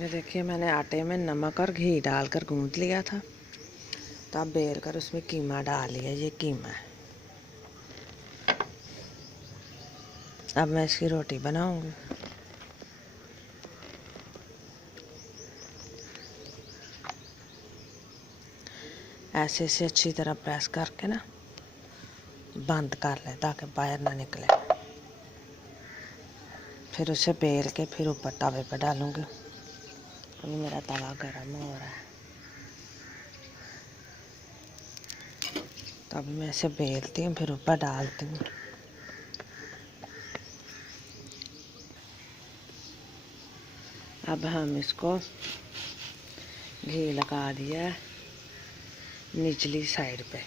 ये देखिए मैंने आटे में नमक और घी डालकर गूंथ लिया था। तो अब बेल कर उसमें कीमा डाल लिया। ये कीमा है। अब मैं इसकी रोटी बनाऊंगी। ऐसे से अच्छी तरह प्रेस करके ना बंद कर ले ताकि बाहर ना निकले। फिर उसे बेल के फिर ऊपर तवे पर डालूंगी। अभी मेरा तवा गर्म हो रहा है। तो अभी मैं इसे बेलती हूँ फिर ऊपर डालती हूँ। अब हम इसको घी लगा दिया निचली साइड पे।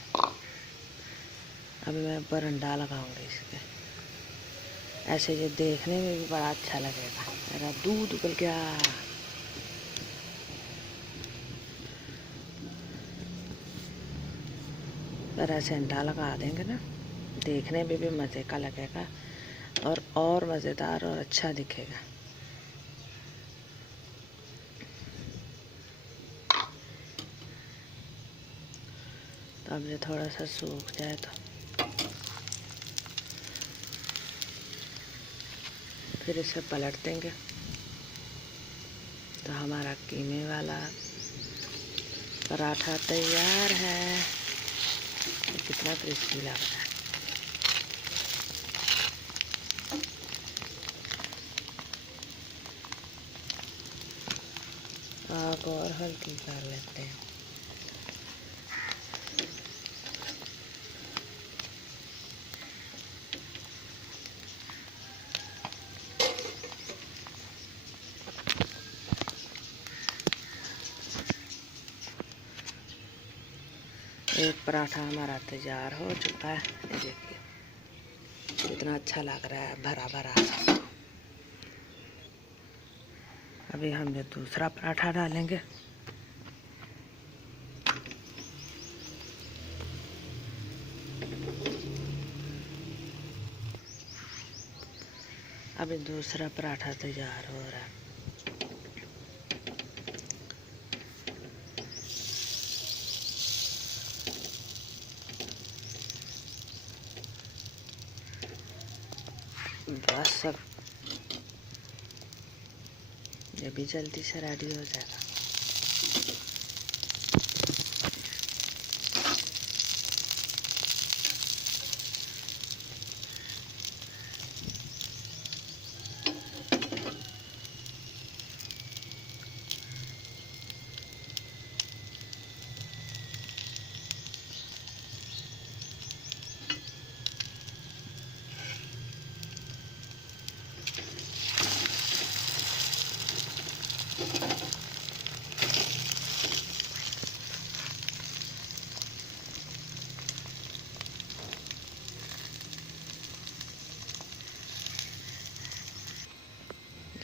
अभी मैं ऊपर अंडा लगाऊंगी इसके। ऐसे ये देखने में भी बड़ा अच्छा लगेगा। मेरा दूध उबल गया। पर ऐसे अंडा लगा देंगे ना, देखने में भी मज़े का लगेगा और मज़ेदार और अच्छा दिखेगा। तो अब ये थोड़ा सा सूख जाए तो फिर इसे पलट देंगे। तो हमारा कीमे वाला पराठा तैयार है। कितना क्रिस्पी लग रहा है। आग और हल्की कर लेते हैं। एक पराठा हमारा तैयार हो चुका है। ये देखिए कितना अच्छा लग रहा है, भरा भरा। अभी हम ये दूसरा पराठा डालेंगे। अभी दूसरा पराठा तैयार हो रहा है। बस अब ये भी जल्दी से रेडी हो जाएगा।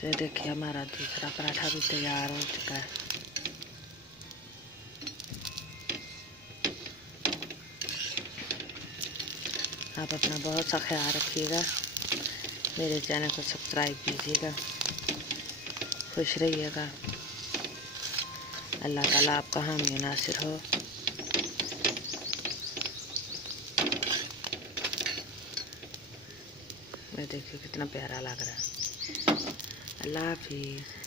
ये देखिए हमारा दूसरा पराठा भी तैयार हो चुका है। आप अपना बहुत सा ख्याल रखिएगा। मेरे चैनल को सब्सक्राइब कीजिएगा। खुश रहिएगा। अल्लाह ताला आपका हामी नासिर हो। मैं देखिए कितना प्यारा लग रहा है। अल्लाह हाफिज़।